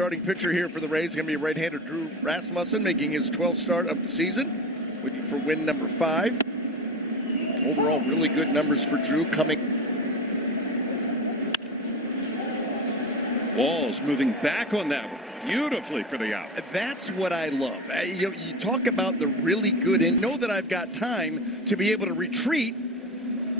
starting pitcher here for the Rays is going to be right-hander Drew Rasmussen, making his 12th start of the season, looking for win number 5. Overall, really good numbers for Drew coming. Walls moving back on that one. Beautifully for the out. That's what I love. You talk about the really good and know that I've got time to be able to retreat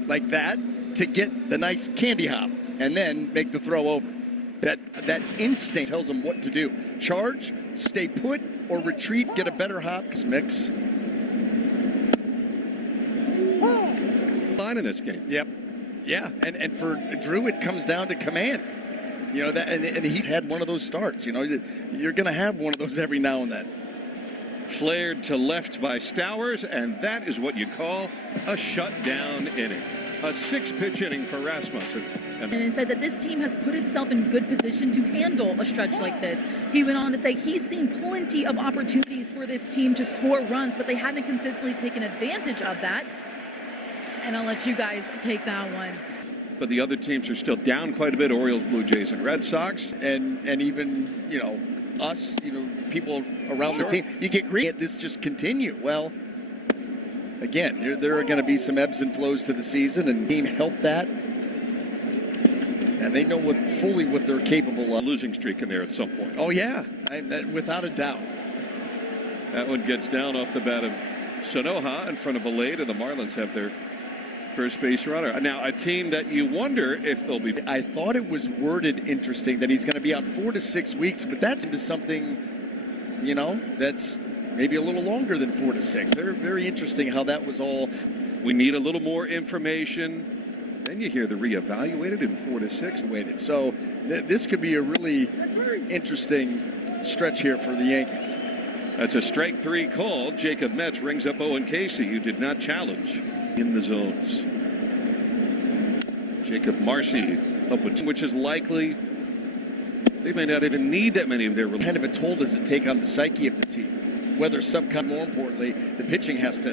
like that to get the nice candy hop and then make the throw over. That instinct tells them what to do. Charge, stay put, or retreat, get a better hop. Mix. Line in this game. Yep. Yeah, and for Drew, it comes down to command. You know, that, and he's had one of those starts. You know, you're going to have one of those every now and then. Flared to left by Stowers, and that is what you call a shutdown inning. A 6-pitch inning for Rasmussen. And it said that this team has put itself in good position to handle a stretch like this. He went on to say he's seen plenty of opportunities for this team to score runs, but they haven't consistently taken advantage of that. And I'll let you guys take that one. But the other teams are still down quite a bit. Orioles, Blue Jays, and Red Sox. And even, you know, us, you know, people around the team, you get great. This just continue. Well, again, there are going to be some ebbs and flows to the season, and the team helped that. And they know fully what they're capable of. Losing streak in there at some point. Oh, yeah, without a doubt. That one gets down off the bat of Sonoha in front of Valade, and the Marlins have their first base runner. Now, a team that you wonder if they'll be. I thought it was worded interesting that he's going to be out 4 to 6 weeks, but that's into something, you know, that's maybe a little longer than 4 to 6. Very, very interesting how that was all. We need a little more information. Then you hear the reevaluated in 4 to 6. So this could be a really interesting stretch here for the Yankees. That's a strike 3 call. Jacob Metz rings up Owen Casey, who did not challenge in the zones. Jacob Marcy up with, which is likely they may not even need that many of their. Kind of a toll does it take on the psyche of the team? Whether more importantly, the pitching has to,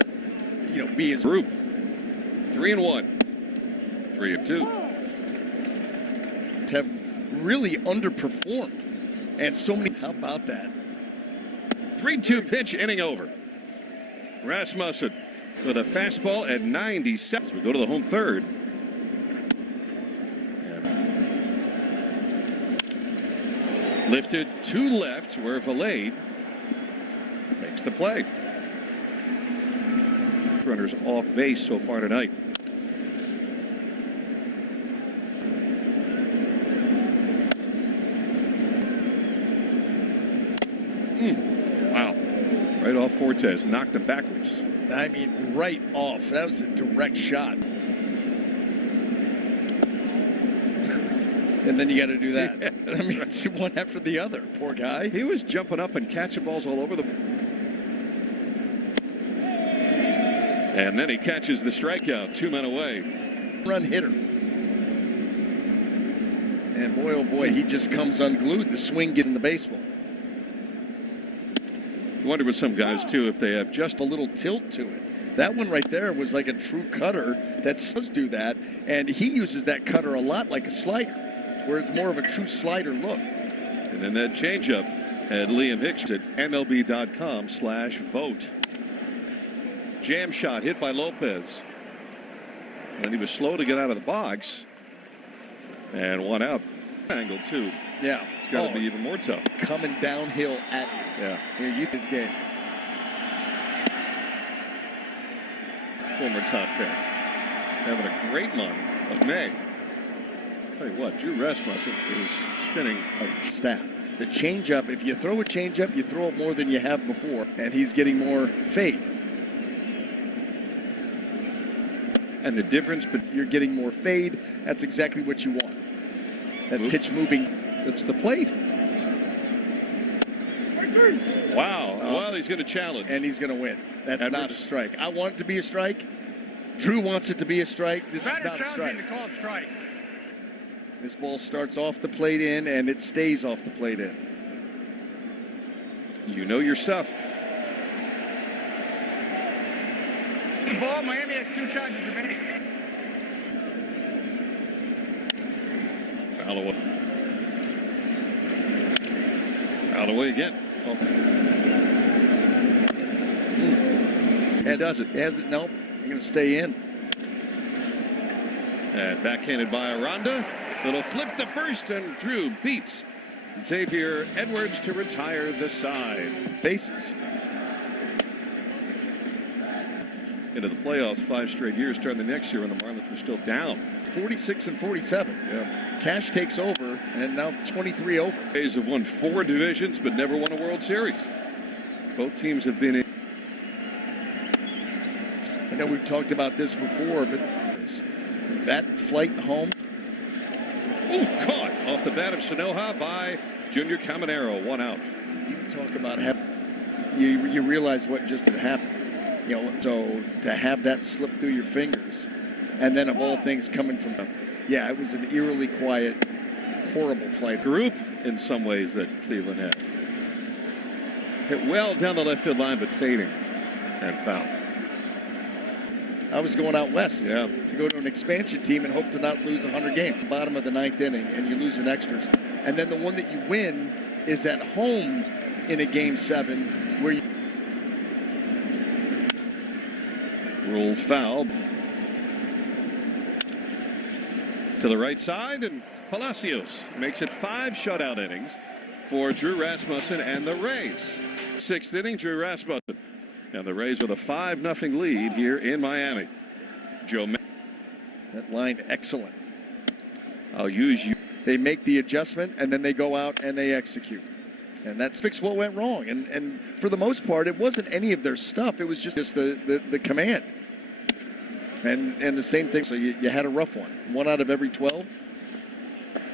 you know, be as group. 3-1, 3-2. Have really underperformed, and so many. How about that? 3-2 pitch, inning over. Rasmussen with a fastball at 97. We go to the home third. And lifted to left where Valade makes the play. Runners off base so far tonight. Wow. Right off Fortes, knocked him backwards. I mean, right off. That was a direct shot. And then you got to do that. Yeah, I mean, it's one after the other. Poor guy. He was jumping up and catching balls all over the. And then he catches the strikeout, 2 men away. Run hitter. And boy, oh boy, he just comes unglued. The swing gets in the baseball. I wonder with some guys, too, if they have just a little tilt to it. That one right there was like a true cutter that does do that. And he uses that cutter a lot like a slider, where it's more of a true slider look. And then that changeup had Liam Hicks at MLB.com/vote. Jam shot hit by Lopez. And he was slow to get out of the box. And one out. Angle, too. Yeah. It's got to be even more tough. Coming downhill at you. Yeah. Here, youth is game. Former top pick. Having a great month of May. I'll tell you what, Drew Rasmussen is spinning a staff. The changeup, if you throw a changeup, you throw it more than you have before, and he's getting more fade. And the difference, but you're getting more fade, that's exactly what you want. That pitch moving, that's the plate. Wow. Well, he's going to challenge. And he's going to win. That's not a strike. I want it to be a strike. Drew wants it to be a strike. This is not a strike. This ball starts off the plate in, and it stays off the plate in. You know your stuff. The ball, Miami has 2 charges remaining. Foul away again. Has it? Nope. I'm going to stay in. And backhanded by Aranda. It'll flip the first, and Drew beats Xavier Edwards to retire the side. Bases. Into the playoffs 5 straight years, starting the next year when the Marlins were still down. 46 and 47. Yeah. Cash takes over, and now 23 over. Rays have won 4 divisions, but never won a World Series. Both teams have been in. I know we've talked about this before, but that flight home. Oh, caught off the bat of Sonoha by Junior Caminero. 1 out. You talk about you realize what just had happened. You know, so to have that slip through your fingers, and then of all things coming from, yeah, it was an eerily quiet, horrible flight. Group in some ways that Cleveland had. Hit well down the left field line, but fading and foul. I was going out west to go to an expansion team and hope to not lose 100 games. Bottom of the 9th inning, and you lose in extras. And then the one that you win is at home in a Game 7 where you... Ruled foul. To the right side, and Palacios makes it 5 shutout innings for Drew Rasmussen and the Rays. 6th inning, Drew Rasmussen. And the Rays with a 5-0 lead here in Miami. That line, excellent. I'll use you. They make the adjustment, and then they go out and they execute. And that's fixed what went wrong. And for the most part, it wasn't any of their stuff. It was just the command. And the same thing. So you had a rough one. 1 out of every 12.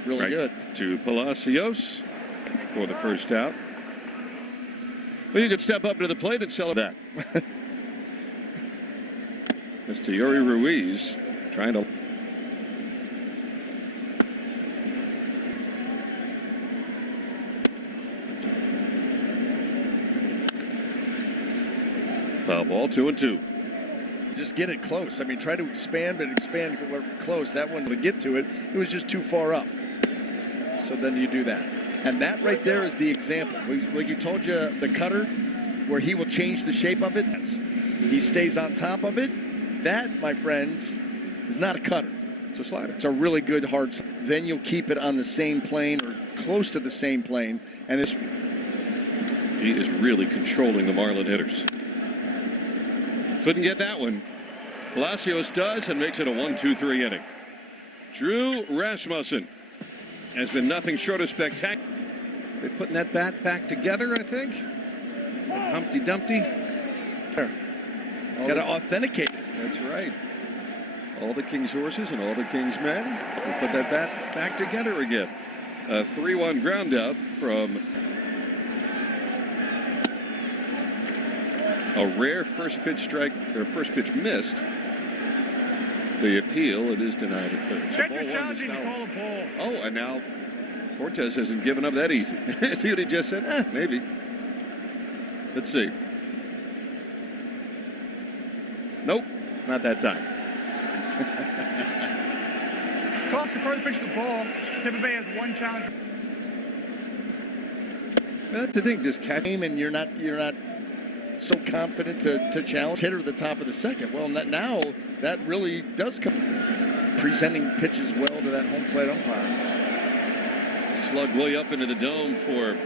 Really good. To Palacios for the first out. Well, you could step up to the plate and celebrate that. Mr. Yuri Ruiz trying to. Foul ball, 2-2. Just get it close. I mean, try to expand, but expand close. That one, to get to it, it was just too far up. So then you do that. And that right there is the example. Like you told you, the cutter, where he will change the shape of it. He stays on top of it. That, my friends, is not a cutter. It's a slider. It's a really good hard slider. Then you'll keep it on the same plane or close to the same plane. And he is really controlling the Marlin hitters. Couldn't get that one. Palacios does and makes it a 1-2-3 inning. Drew Rasmussen has been nothing short of spectacular. They're putting that bat back together, I think. Humpty Dumpty. Got to authenticate it. That's right. All the King's horses and all the King's men. They put that bat back together again. A 3-1 ground out from a rare first pitch strike, or first pitch missed. The appeal, it is denied at third. So ball 1 to Stowell. Oh, and now Fortes hasn't given up that easy. See what he just said? Maybe. Let's see. Nope, not that time. Toss the first pitch of the ball. Tampa Bay has 1 challenge. To think this catch, and you're not so confident to challenge hitter at the top of the second. Well, now that really does come. Presenting pitches well to that home plate umpire. Slugged way up into the dome for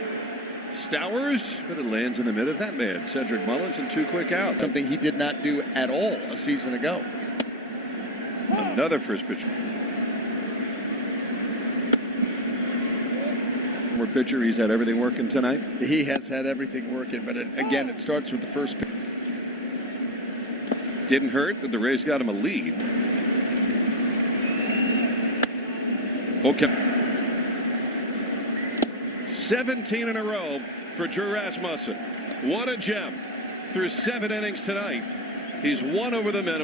Stowers, but it lands in the mid of that man, Cedric Mullins, and 2 quick outs. Something he did not do at all a season ago. Another first pitch. More pitcher, he's had everything working tonight. He has had everything working, but again, it starts with the first pitch. Didn't hurt that the Rays got him a lead. Okay. 17 in a row for Drew Rasmussen. What a gem. Through 7 innings tonight, he's 1 over the minimum.